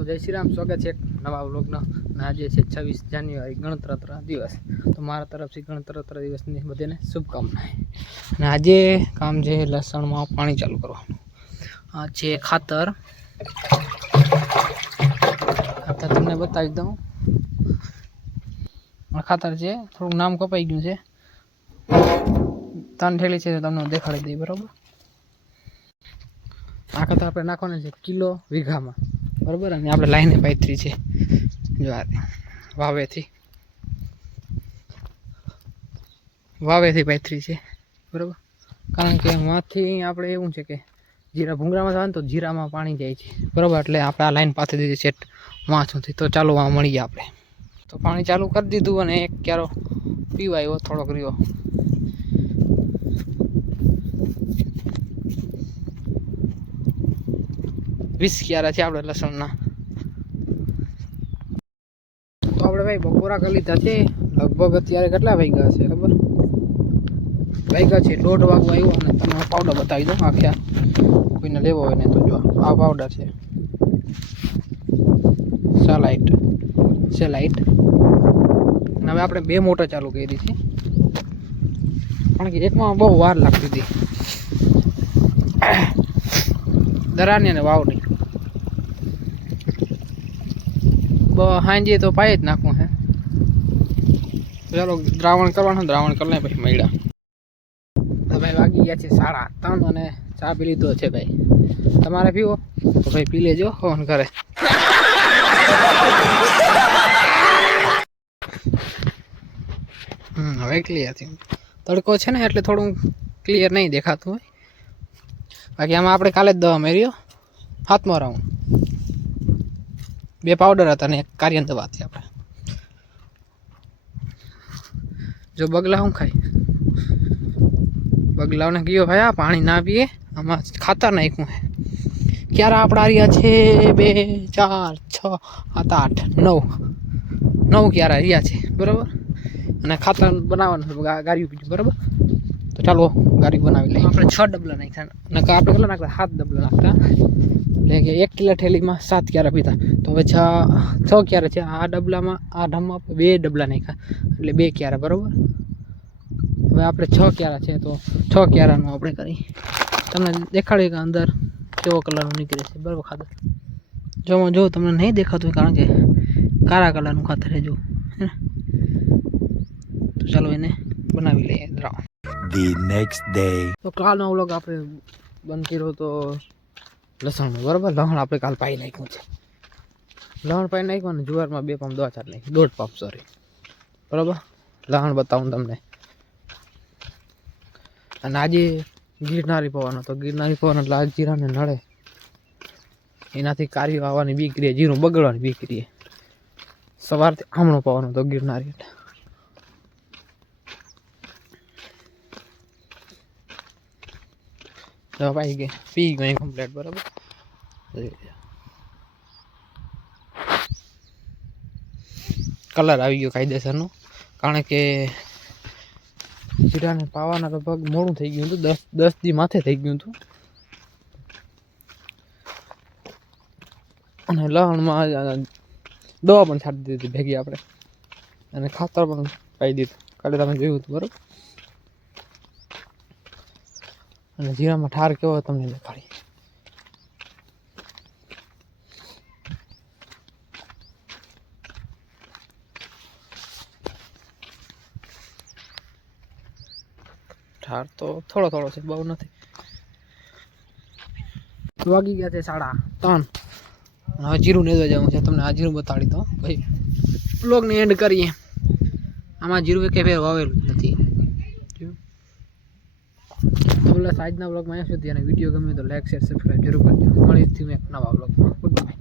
તો જય શ્રી રામ. સ્વાગત છે એક નવા વ્લોગના. અને આજે છે છવ્વીસ જાન્યુઆરી, ગણતંત્ર દિવસ. તો મારા તરફથી ગણતંત્ર દિવસની બધાને શુભકામનાએ અને આજે કામ છે લસણમાં પાણી ચાલુ કરવાનું. આ છે ખાતર. ખાતર તમને બતાવી દઉં. ખાતર છે, થોડુંક નામ કપાઈ ગયું છે. ત્રણ ઠેલી છે તમને દેખાડી દઈ, બરાબર? આ ખાતર આપણે નાખવાનું છે કિલો વીઘામાં. બરાબર? અને આપણે લાઈને પાથરી છે. જો આ વાવેથી. વાવેથી પાથરી છે. બરાબર? કારણ કે એમાંથી આપણે એવું છે કે જીરા ભૂંગળામાં થવાનું તો જીરામાં પાણી જાય છે. બરાબર? એટલે આપણે આ લાઈન પાથરી દીધી છે વાંચુંથી તો ચાલો વાં મળીએ આપણે. તો પાણી ચાલુ કરી દીધું અને એક ક્યારો પીવાયો, થોડોક રહ્યો. વીસ ક્યારા છે આપણે લસણના. તો આપણે ભાઈ બપોરા કરી લીધા છે. લગભગ અત્યારે કેટલા વાગ્યા છે ખબર? વાગ્યા છે. દોઢ વાગવા આવ્યો અને તમને પાવડર બતાવી દઉં આખ્યા. કોઈને લેવો હોય ને તો જો, આ પાવડર છે. સેલાઇટ સેલાઇટ હવે આપણે બે મોટર ચાલુ કરી છે. કારણ કે એકમાં બહુ વાર લાગતી હતી. દરાની અને વાવની બ હાંજે તો પાય જ નાખવું હે. ચાલો દ્રાવણ કરવાનું, દ્રાવણ કરી લે પછી મળ્યા. ભાઈ વાગી ગયા છે સાડા ત્રણ અને ચા પી લીધો છે ભાઈ. તમારે પીવો? તો ભાઈ પી લેજો, ફોન કરે. હવે ક્લિયર થયું. તડકો છે ને એટલે થોડું ક્લિયર નહીં દેખાતું હોય. બાકી આમાં આપણે કાલે જ દવા મેર્યો હાથમાં રાઉન્ડ બે પાવડર હતા ને એક કાર્યન દવા હતી આપણે જો બગલા શું ખાય બગલાઓને ગયો ભાઈ આ પાણી ના પીએ આમાં ખાતર નાખ્યું હે. ક્યારે આપણા રહ્યા છે? બે ચાર છ સાત આઠ નવ. નવ ક્યારે રહ્યા છે બરાબર? અને ખાતર બનાવવાનું છે પીધું બરાબર? તો ચાલો ગાડી બનાવી લઈએ. આપણે છ ડબલા નાખ્યા. નકા આપણે કેટલા નાખતા? સાત ડબલા નાખતા. એટલે કે એક કિલો ઠેલીમાં સાત ક્યારે પીતા તો હવે છ છ ક્યારે છે. આ ડબલામાં આ ઢમમાં બે ડબલા નાખ્યા. એટલે બે ક્યારે બરાબર? હવે આપણે છ ક્યારા છે તો છ ક્યારાનું આપણે કરી. તમને દેખાડીએ કે અંદર કેવો કલરનું નીકળે છે. બરાબર ખાતર જો જો તમને નહીં દેખાતું કારણ કે કાળા કલરનું ખાતર જો. હે? તો ચાલો એને બનાવી લઈએ the next day. તો કાલનો વ્લોગ આપણે બંધ કર્યો તો લસણનો બરાબર? લસણ આપણે કાલ પાઈ નાખ્યું છે. લસણ પાઈ નાખ્યું અને જુવારમાં બે પંપ દવા ચાર નહીં દોઢ પંપ સોરી બરાબર? લસણ બતાવું તમને. અને આજે ગિરનારી પવન હતો. ગિરનારી પવન એટલે આ જીરાને નડે. એનાથી કાર્યો આવવાની બીક રહે, જીરું બગડવાની બીક રહે. સવારથી આમણો પવન હતો ગિરનારી એટલે. તો પાઈ ગઈ. પી ગઈ કમ્પ્લેટ બરાબર? કલર આવી ગયો કાયદેસરનો. કારણ કે જીરાને પાવાના લગભગ મોડું થઈ ગયું હતું. દસ દસ દી માથે થઈ ગયું હતું. અને લણમાં દવા પણ છાંટી દીધી ભેગી આપણે. અને ખાતર પણ પાઈ દીધું. કાલે તમે જોયું હતું, બરાબર? અને જીરામાં ઠાર કેવો તમને દેખાડી. ઠાર તો થોડો થોડો છે, બહુ નથી. વાગી ગયા છે સાડા ત્રણ. અને જીરું નેદવા જવું છે, તમને આ જીરું બતાડી દો ભાઈ બ્લોગને એન્ડ કરીએ. આમાં જીરું એકે ફેર વાવેલું નથી? તો પેલા સાઈડના બ્લોગમાં અહીંયા સુધી, અને વીડિયો ગમે તો લાઈક શેર સબસ્ક્રાઈબ જરૂર કરજો. મળી જ એક નવા બ્લોગમાં ગુડ બાય